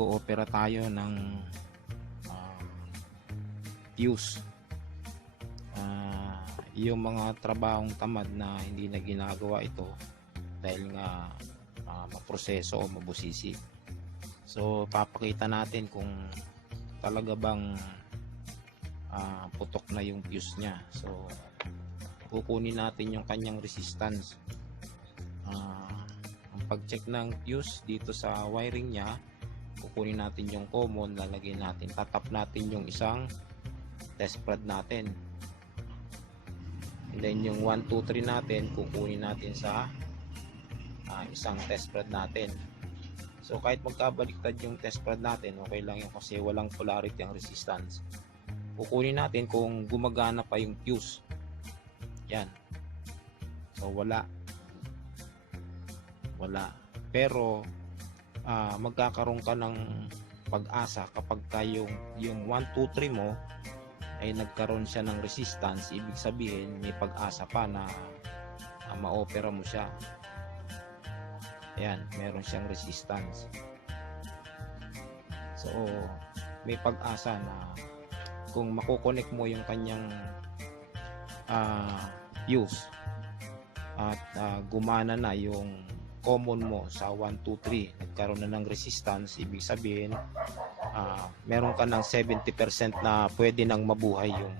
mag-o-opera tayo ng ah, fuse. Yung mga trabahong tamad na hindi na ginagawa ito dahil nga maproseso o mabusisi. So papakita natin kung talaga bang putok na yung fuse nya. So kukunin natin yung kanyang resistance. Ang pag-check ng fuse dito sa wiring nya, kukunin natin yung common, lalagay natin, tatap natin yung isang test prod natin, and then yung 1, 2, 3 natin kukunin natin sa isang test prod natin. So kahit magkabaliktad yung test prod natin, okay lang yun kasi walang polarity ang resistance. Kukunin natin kung gumagana pa yung fuse. Yan. So wala. Pero magkakaroon ka ng pag-asa kapag yung 1, 2, 3 mo ay nagkaroon siya ng resistance. Ibig sabihin may pag-asa pa na ma-opera mo siya. Ayan, meron siyang resistance. So may pag-asa na kung makukonek mo yung kanyang fuse at gumana na yung common mo sa 1, 2, 3, nagkaroon na ng resistance, ibig sabihin meron ka ng 70% na pwede nang mabuhay yung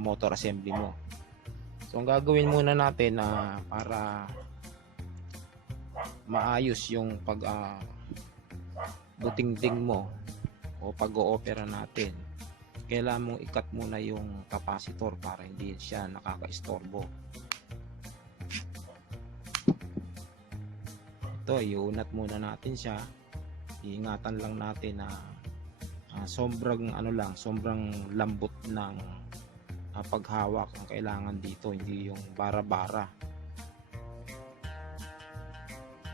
motor assembly mo. So ang gagawin muna natin para maayos yung pag butingding mo o pag-o-opera natin, kailangan mong ikat muna yung capacitor para hindi siya nakakaistorbo. Ito, iunat muna natin siya. Iingatan lang natin na sobrang lambot ng paghawak ang kailangan dito, hindi yung bara-bara.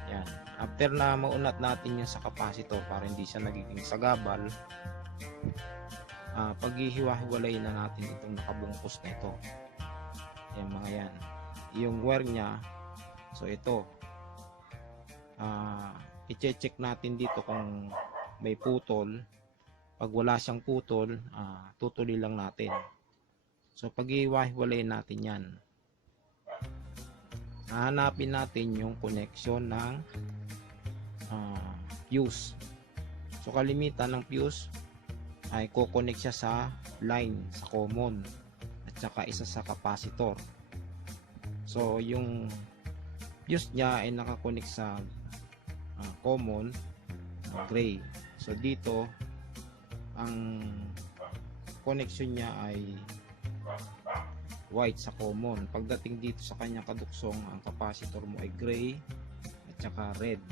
Yan. After na maunat natin yung sa capacitor para hindi siya nagiging sagabal, paghihiwa-hiwalay na natin itong nakabungkus na ito. Yan mga yan. Yung wire nya, so ito, i-check natin dito kung may putol. Pag wala siyang putol, tutuloy lang natin. So paghihiwa-hiwalay natin yan, hahanapin natin yung connection ng fuse. So kalimitan ng fuse ay kukonek siya sa line, sa common, at saka isa sa capacitor. So yung fuse niya ay nakakonek sa common, gray. So dito ang connection niya ay white sa common. Pagdating dito sa kanyang kaduksong, ang capacitor mo ay gray at saka red.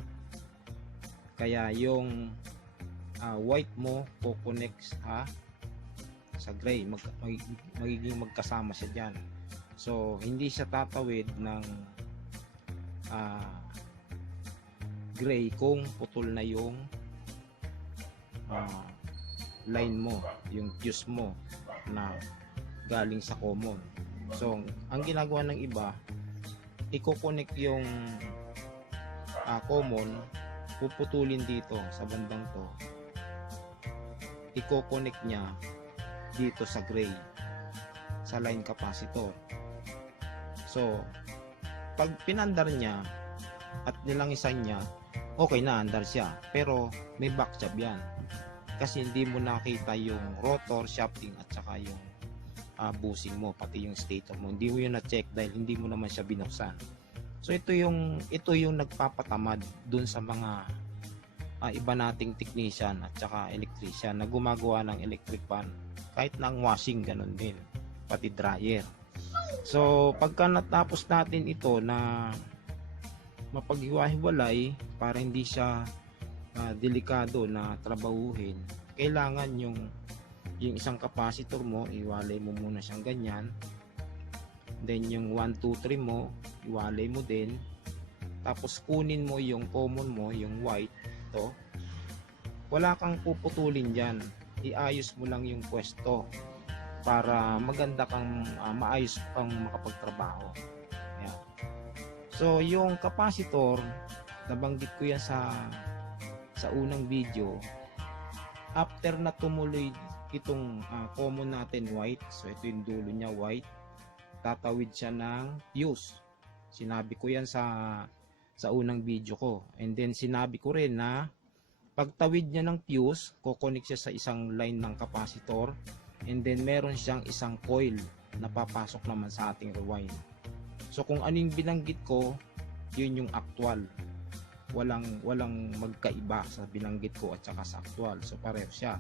Kaya yung white mo kukonek sa gray, magiging magkasama siya dyan. So hindi siya tatawid ng gray kung putol na yung line mo, yung fuse mo na galing sa common. So ang ginagawa ng iba, i-connect yung common, puputulin dito sa bandang to, i-connect niya dito sa gray, sa line capacitor. So pag pinandar niya at nilangisan niya, okay na, andar siya. Pero may back job yan kasi hindi mo nakita yung rotor, shafting at saka yung bushing mo, pati yung stator mo. Hindi mo yun na-check dahil hindi mo naman siya binuksan. So ito yung nagpapatamad dun sa mga iba nating technician at saka electrician na gumagawa ng electric fan, kahit ng washing ganun din, pati dryer. So pagka natapos natin ito na mapaghiwa-hiwalay para hindi siya delikado na trabahuhin, kailangan yung isang capacitor mo, iwalay mo muna siyang ganyan. Then yung 1, 2, 3 mo, iwalay mo din. Tapos kunin mo yung common mo, yung white, ito. Wala kang puputulin dyan. Iayos mo lang yung pwesto para maganda kang, maayos kang makapagtrabaho. Ayan. So yung capacitor, nabanggit ko yan sa sa unang video, after na tumuloy itong common natin white, so ito yung dulo niya white, tatawid siya ng fuse. Sinabi ko yan sa unang video ko, and then sinabi ko rin na pagtawid niya ng fuse, kukonek siya sa isang line ng capacitor, and then meron siyang isang coil na papasok naman sa ating rewind. So kung ano yung binanggit ko, yun yung actual. Walang magkaiba sa binanggit ko at saka sa actual. So pareho siya.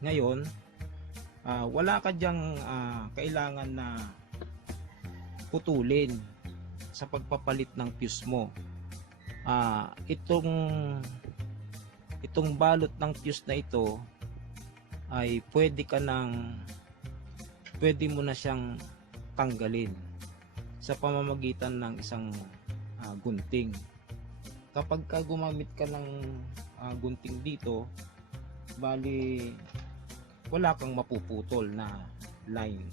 Ngayon, wala ka dyang kailangan na putulin sa pagpapalit ng fuse mo. Itong balot ng fuse na ito ay pwede mo na siyang tanggalin sa pamamagitan ng isang gunting. Kapag ka gumamit ka ng gunting dito, bali wala kang mapuputol na line.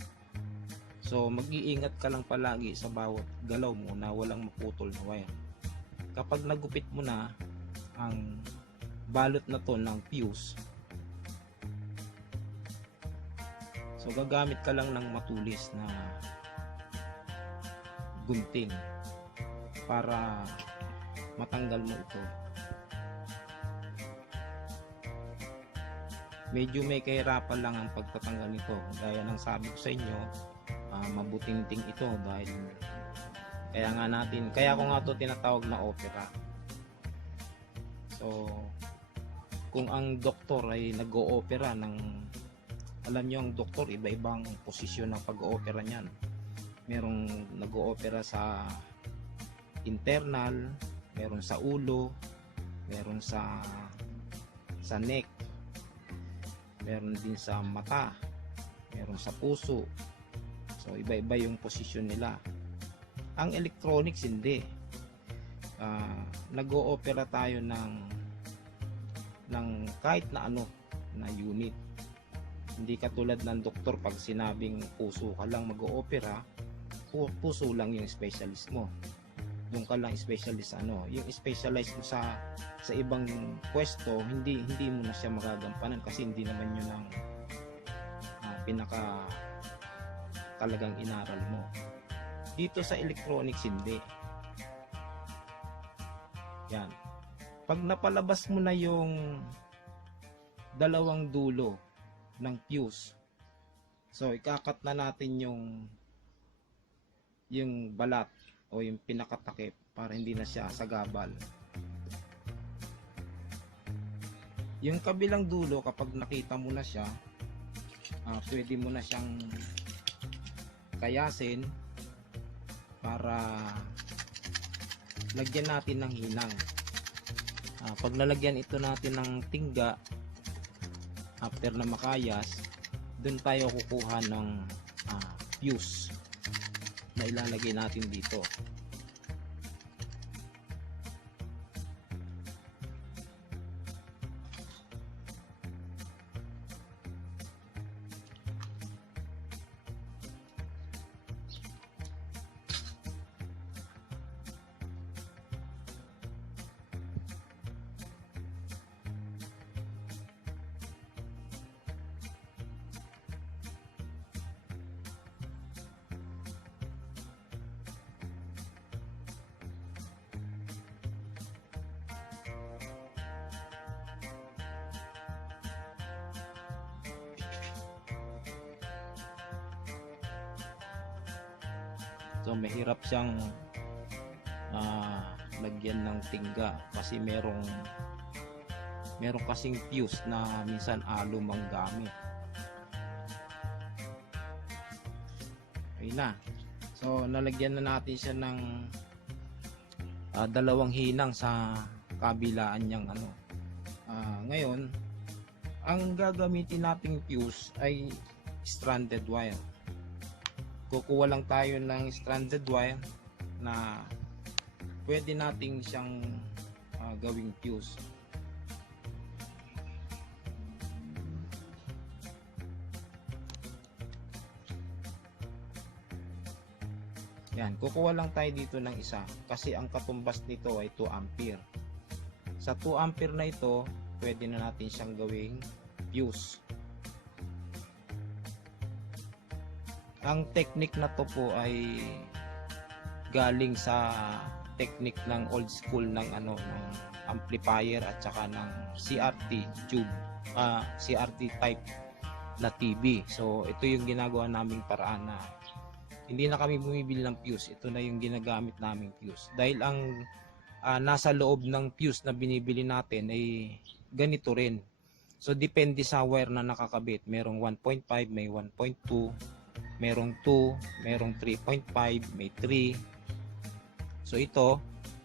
So mag-iingat ka lang palagi sa bawat galaw mo na walang maputol na wire. Kapag nagupit mo na ang balot na to ng fuse, so gagamit ka lang ng matulis na gunting para matanggal mo ito. Medyo may kahirapan lang ang pagtatanggal nito, gaya ng sabi ko sa inyo, mabuting-ting ito dahil kaya ko nga to tinatawag na opera. So kung ang doktor ay nag-o-opera ng, alam nyo ang doktor, iba-ibang posisyon ng pag-o-opera niyan. Merong nag-o-opera sa internal, meron sa ulo, meron sa neck, meron din sa mata, meron sa puso. So iba-iba yung posisyon nila. Ang electronics hindi. Nag-o-opera tayo ng kahit na ano na unit. Hindi katulad ng doktor, pag sinabing puso ka lang mag-o-opera, puso lang yung specialist mo. Doon ka lang specialist yung specialized mo sa ibang pwesto, hindi mo na siya magagampanan kasi hindi naman yun ang pinaka talagang inaral mo. Dito sa electronics hindi. Yan. Pag napalabas mo na yung dalawang dulo ng fuse, so ikakat na natin yung balat o yung pinakatakip para hindi na siya sagabal. Yung kabilang dulo, kapag nakita mo na siya, pwede mo na siyang kayasin para lagyan natin ng hinang. Pag nalagyan ito natin ng tingga, after na makayas, dun tayo kukuha ng fuse na ilalagay natin dito. So mahirap siyang lagyan ng tingga kasi merong kasing fuse na minsan alum ang gamit. Ayun na. So nalagyan na natin siya ng dalawang hinang sa kabilaan niyang ngayon ang gagamitin nating fuse ay stranded wire. Kukuha lang tayo ng stranded wire na pwede nating siyang gawing fuse. Yan, kukuha lang tayo dito ng isa kasi ang katumbas nito ay 2 ampere. Sa 2 ampere na ito, pwede na natin siyang gawing fuse. Ang technique na to po ay galing sa technique ng old school ng ng amplifier at saka ng CRT tube, CRT type na TV. So ito yung ginagawa naming paraan na hindi na kami bumibili ng fuse, ito na yung ginagamit naming fuse. Dahil ang nasa loob ng fuse na binibili natin ay ganito rin. So depende sa wire na nakakabit. Merong 1.5, may 1.2, merong 2, merong 3.5, may 3. So ito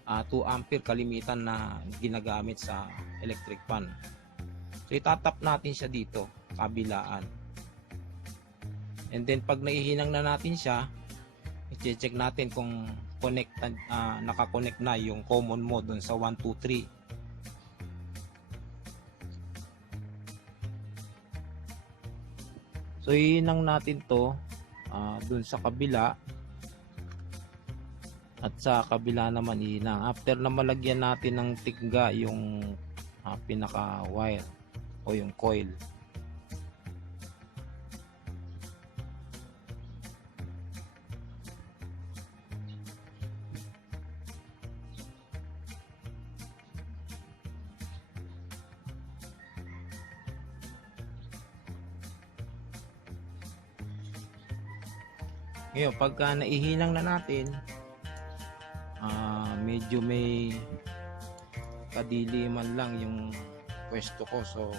2 ampere kalimitan na ginagamit sa electric fan. So itatap natin siya dito, kabilaan. And then pag naihinang na natin siya, i-check natin kung connected, naka-connect na yung common mo dun sa 1, 2, 3. So ihinang natin to dun sa kabila, at sa kabila naman ihinang. After na malagyan natin ng tigga yung pinaka wire o yung coil, ngayon pagka naihinang na natin, medyo may kadiliman lang yung pwesto ko, so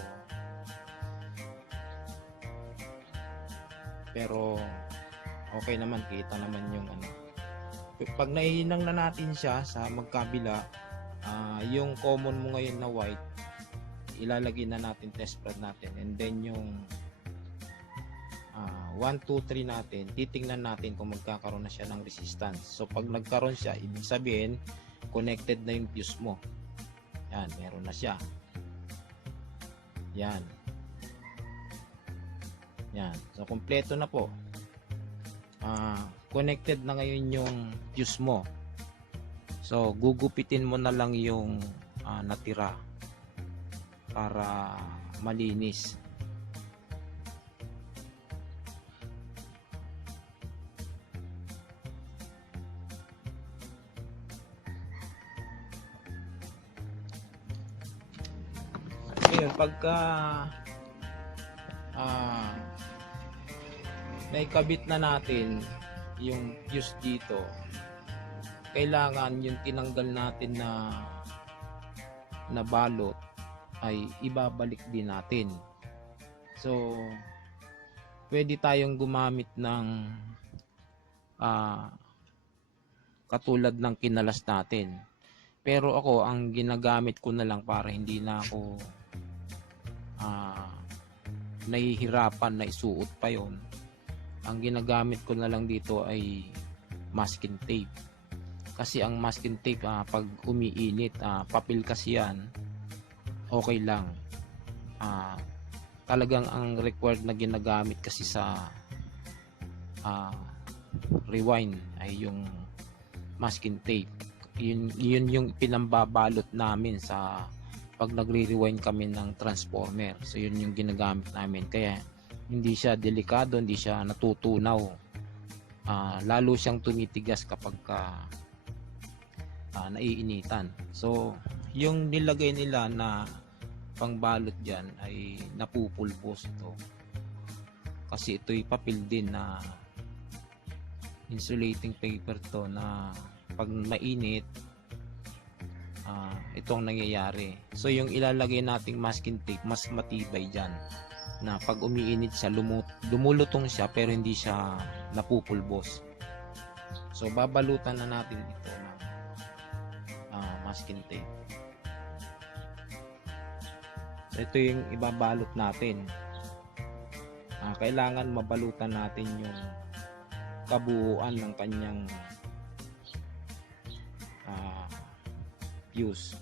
pero okay naman, kita naman yung pag naihinang na natin siya sa magkabila, yung common mo ngayon na white ilalagay na natin, test rod natin, and then yung 1, 2, 3 natin, titingnan natin kung magkakaroon na siya ng resistance. So pag nagkaroon siya, ibig sabihin connected na yung fuse mo. Yan, meron na siya. Yan. Yan. So kompleto na po. Connected na ngayon yung fuse mo. So gugupitin mo na lang yung natira para malinis. Ngayon pagka naikabit na natin yung fuse dito, kailangan yung tinanggal natin na balot ay ibabalik din natin. So pwede tayong gumamit ng katulad ng kinalas natin, pero ako ang ginagamit ko na lang para hindi na ako nahihirapan na isuot pa yon, ang ginagamit ko na lang dito ay masking tape. Kasi ang masking tape pag umiinit, papel kasi yan, okay lang. Talagang ang required na ginagamit kasi sa rewind ay yung masking tape. Yun yung pinambabalot namin sa pag nagre-rewind kami ng transformer. So yun yung ginagamit namin, kaya hindi siya delikado, hindi siya natutunaw. Lalo siyang tumitigas kapag naiinitan. So yung nilagay nila na pangbalot dyan ay napupulbos ito, kasi ito'y papel din na insulating paper to, na pag mainit itong nangyayari. So yung ilalagay nating masking tape mas matibay dyan, na pag umiinit siya lumulutong siya pero hindi siya napupulbos. So babalutan na natin ito ng masking tape. So ito yung ibabalot natin. Kailangan mabalutan natin yung kabuuan ng kanyang fuse.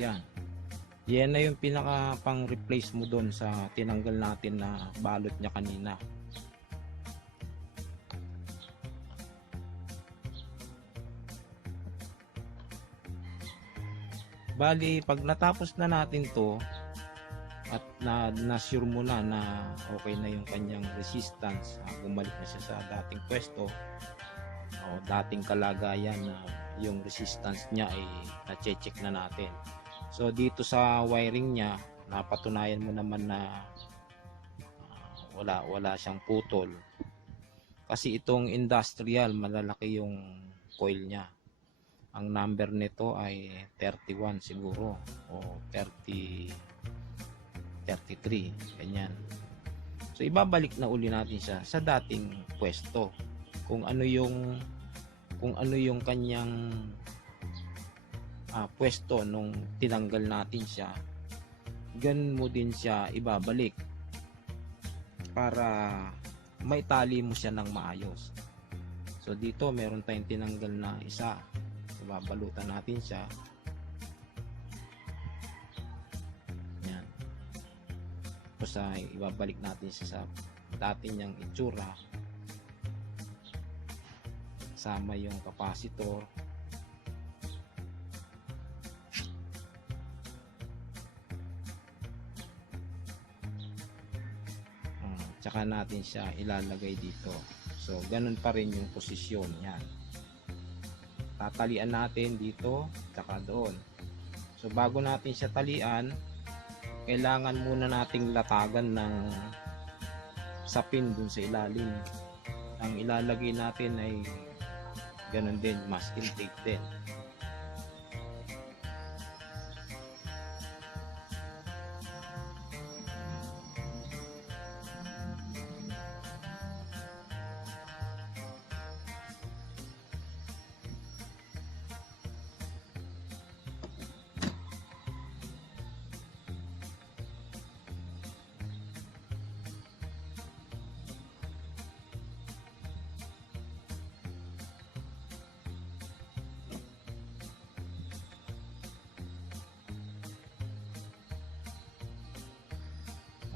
Yan. Yan na yung pinaka pang replace mo doon sa tinanggal natin na balot niya kanina. Bali, pag natapos na natin to at na-sure mo na okay na yung kanyang resistance, bumalik na siya sa dating pwesto o dating kalagayan na yung resistance niya ay na-check na natin. So dito sa wiring niya, napatunayan mo naman na wala siyang putol. Kasi itong industrial, malalaki yung coil niya. Ang number nito ay 31 siguro o 33, ganyan. So ibabalik na uli natin siya sa dating pwesto. Kung ano yung kanyang pwesto nung tinanggal natin siya, ganun mo din siya ibabalik para maitali mo siya ng maayos. So dito meron tayong tinanggal na isa, babalutan natin siya. Yan. Tapos ibabalik natin siya sa dati niyang itsura, sama yung capacitor. Tsaka natin siya ilalagay dito. So ganun pa rin yung posisyon. Yan, tatalian natin dito tsaka doon. So bago natin siya talian, kailangan muna nating latagan ng sapin dun sa ilalim. Ang ilalagay natin ay ganun din, masking tape din.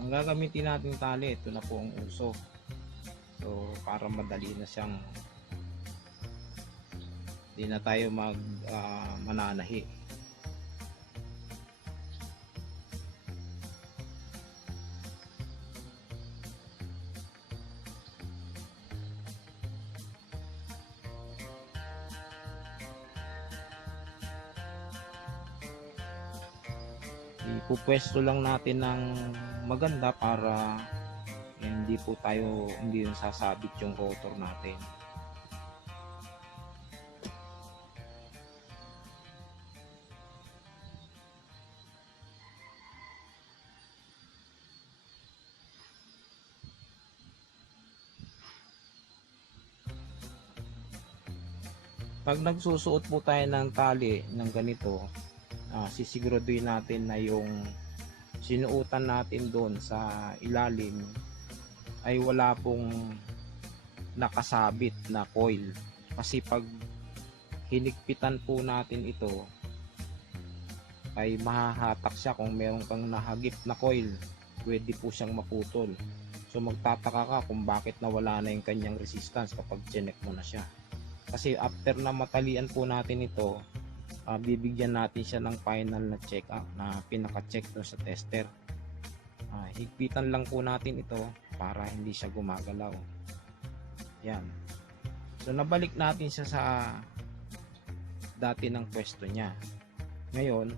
Ang gagamitin natin tali, ito na po ang uso. So para madali na siyang, di na tayo mananahi. Ipupwesto lang natin ng maganda para hindi yung sasabit yung rotor natin. Pag nagsusuot po tayo ng tali ng ganito, sisiguraduhin natin na yung sinuutan natin doon sa ilalim ay wala pong nakasabit na coil. Kasi pag hinigpitan po natin ito, ay mahahatak siya. Kung meron kang nahagip na coil, pwede po siyang maputol. So magtataka ka kung bakit nawala na yung kanyang resistance kapag chinek mo na siya. Kasi after na matalian po natin ito, bibigyan natin siya ng final na check up na pinaka-check doon sa tester. Higpitan lang po natin ito para hindi siya gumagalaw. Yan. So nabalik natin siya sa dati ng pwesto niya. Ngayon,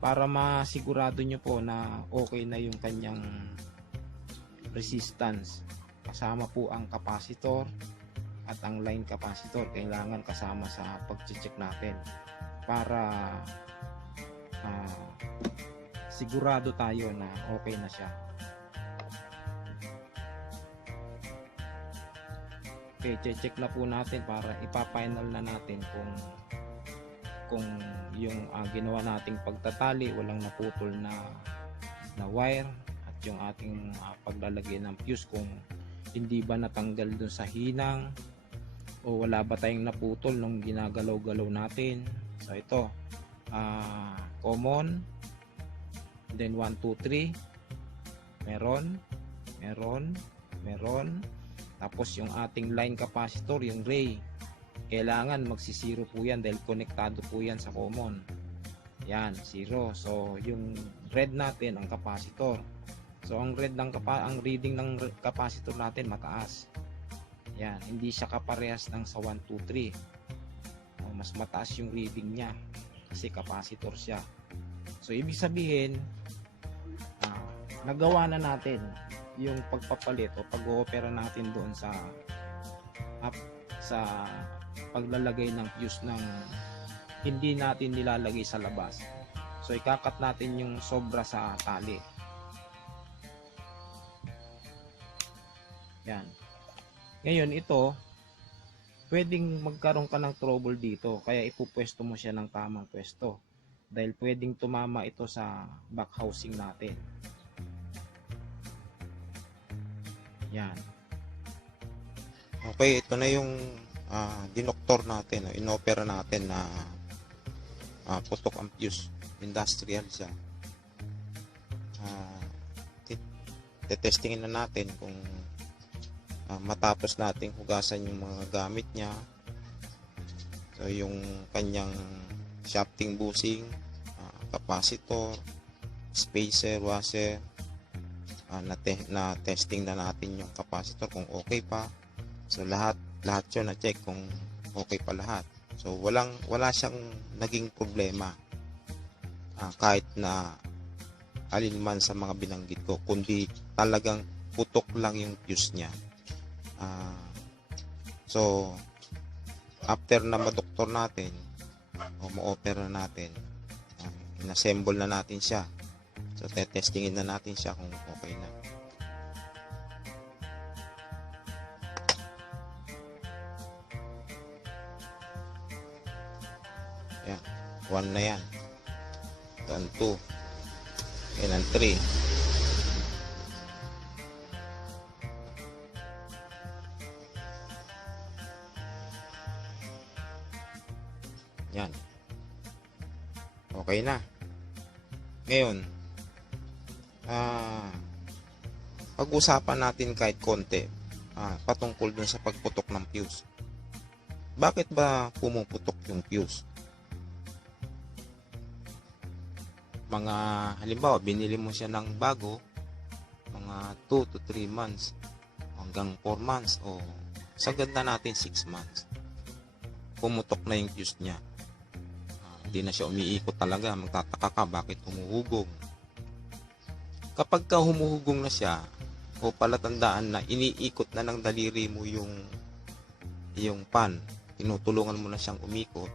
para masigurado nyo po na okay na yung kanyang resistance, kasama po ang capacitor at ang line capacitor, kailangan kasama sa pag-check natin para sigurado tayo na okay na siya. Okay, check na po natin para ipa-final na natin kung yung ginawa nating pagtatali, walang naputol na wire, at yung ating paglalagay ng fuse, kung hindi ba natanggal dun sa hinang o wala ba tayong naputol nung ginagalaw-galaw natin. So ito, common, then 1, 2, 3, meron, tapos yung ating line capacitor, yung gray, kailangan magsisiro po yan dahil konektado po yan sa common. Yan, 0. So yung red natin ang capacitor. So ang reading ng capacitor natin mataas. Yan, hindi siya kaparehas ng sa 1, 2, 3. Mas mataas yung reading niya kasi capacitor siya. So ibig sabihin, nagawa na natin yung pagpapalit o pag-oopera natin doon sa paglalagay ng fuse ng hindi natin nilalagay sa labas. So ikakat natin yung sobra sa tali. Yan. Ngayon ito, pwedeng magkaroon ka ng trouble dito, kaya ipupwesto mo siya ng tamang pwesto dahil pwedeng tumama ito sa back housing natin. Yan. Okay, ito na yung dinoktor natin, inopera natin na putok ang fuse. Industrial siya. Tetestingin na natin kung matapos nating hugasan yung mga gamit niya. So yung kanyang shafting bushing, capacitor, spacer, washer, na testing na natin yung capacitor kung okay pa. So lahat yun na check kung okay pa lahat. So wala siyang naging problema kahit na alin man sa mga binanggit ko, kundi talagang putok lang yung fuse niya. So after na madoktor natin o ma-opera natin, inassemble na natin siya. So testingin na natin siya kung okay na. Yan, 1 na yan. Yan 2. Yan ang 3. Yan. Okay na. Ngayon, pag-usapan natin kahit konti patungkol dun sa pagputok ng fuse. Bakit ba pumuputok yung fuse? Mga halimbawa, binili mo siya ng bago, mga 2 to 3 months, hanggang 4 months, o sagad na natin 6 months. Pumutok na yung fuse niya. Hindi na siya umiikot talaga, magtataka ka bakit humuhugong. Kapag ka humuhugong na siya, o palatandaan na iniikot na ng daliri mo yung pan, tinutulungan mo na siyang umikot,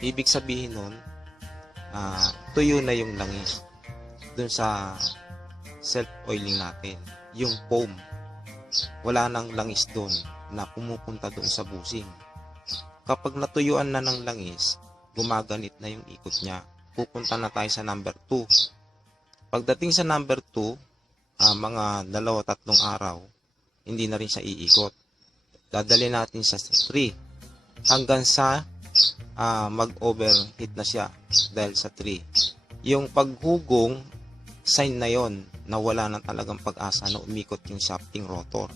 ibig sabihin nun, tuyo na yung langis dun sa self-oiling natin. Yung foam, wala nang langis dun na pumupunta dun sa bushing. Kapag natuyuan na ng langis, gumaganit na yung ikot niya. Pupunta na tayo sa number 2. Pagdating sa number 2, mga 2-3 araw, hindi na rin siya iikot. Dadali natin sa 3 hanggang sa mag-overheat na siya dahil sa 3. Yung paghugong, sign na yon na wala na talagang pag-asa na umikot yung shafting rotor.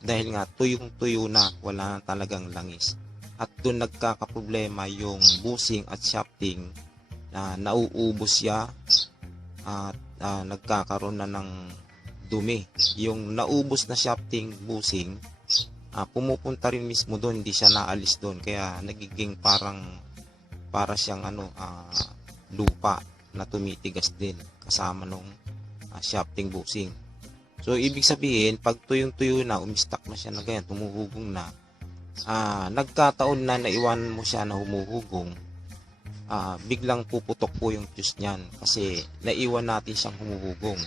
Dahil nga tuyong-tuyo na, wala na talagang langis. At doon nagkakaproblema yung bushing at shafting na nauubos siya at nagkakaroon na ng dumi. Yung naubos na shafting bushing, pumupunta rin mismo doon, hindi siya naalis doon, kaya nagiging para siyang lupa na tumitigas din kasama nung shafting bushing. So ibig sabihin, pag tuyong-tuyo na, umistak na siya na ganyan, tumuhugong na, nagkataon na naiwan mo siya na humuhugong, biglang puputok po yung fuse niyan kasi naiwan natin siyang humuhugong.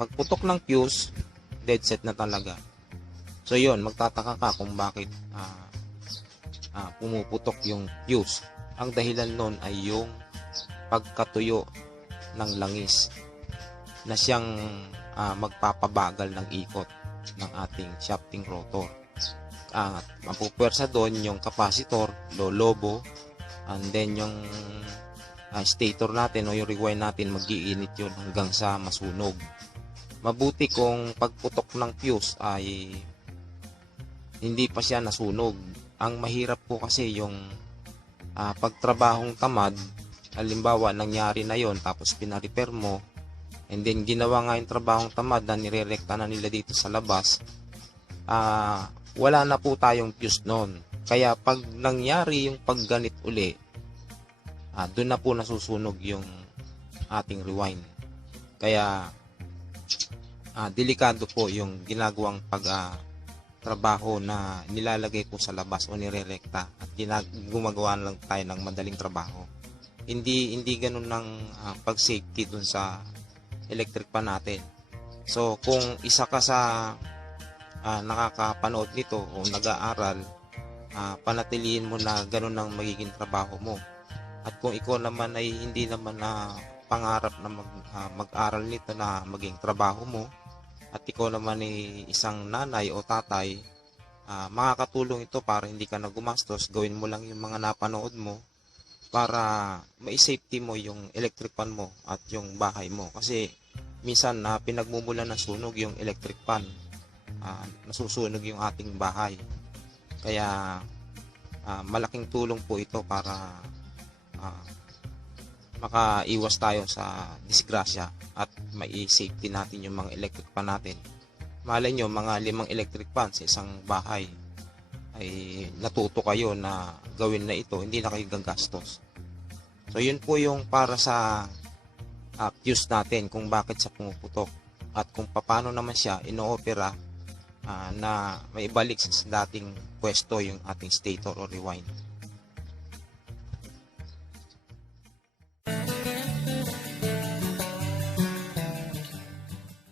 Pagputok ng fuse, dead set na talaga. So yon, magtataka ka kung bakit pumuputok yung fuse. Ang dahilan nun ay yung pagkatuyo ng langis na siyang magpapabagal ng ikot ng ating shafting rotor. Mapupwersa doon yung capacitor, lolobo, And then yung stator natin o yung rewind natin, mag-iinit yun hanggang sa masunog. Mabuti kung pagputok ng fuse ay hindi pa siya nasunog. Ang mahirap po kasi yung pagtrabahong tamad, halimbawa nangyari na yon tapos pina-repair mo, and then ginawa nga yung trabahong tamad na nirerekta na nila dito sa labas, wala na po tayong fuse noon. Kaya pag nangyari yung pagganit uli, doon na po nasusunog yung ating rewind. Kaya delikado po yung ginagawang trabaho na nilalagay po sa labas o nirerekta at gumagawa lang tayo ng madaling trabaho. Hindi ganun ng pag-safety dun sa electric pan natin. So kung isa ka sa nakakapanood nito o nag-aaral, panatilihin mo na ganun ang magiging trabaho mo. At kung ikaw naman ay hindi naman pangarap na mag-aral nito na maging trabaho mo, at ikaw naman ay isang nanay o tatay, makakatulong ito para hindi ka na gumastos. Gawin mo lang yung mga napanood mo para mai-safety mo yung electric pan mo at yung bahay mo. Kasi minsan pinagmumula ng sunog yung electric pan, nasusunog yung ating bahay. Kaya malaking tulong po ito para makaiwas tayo sa disgrasya at mai-safety natin yung mga electric pan natin. Malay nyo, mga 5 electric pan sa isang bahay ay natuto kayo na gawin na ito, hindi na kayo gagastos. So yun po yung para sa fuse natin, kung bakit siya pumuputok at kung paano naman siya ino-opera na maibalik sa dating pwesto yung ating stator o rewind.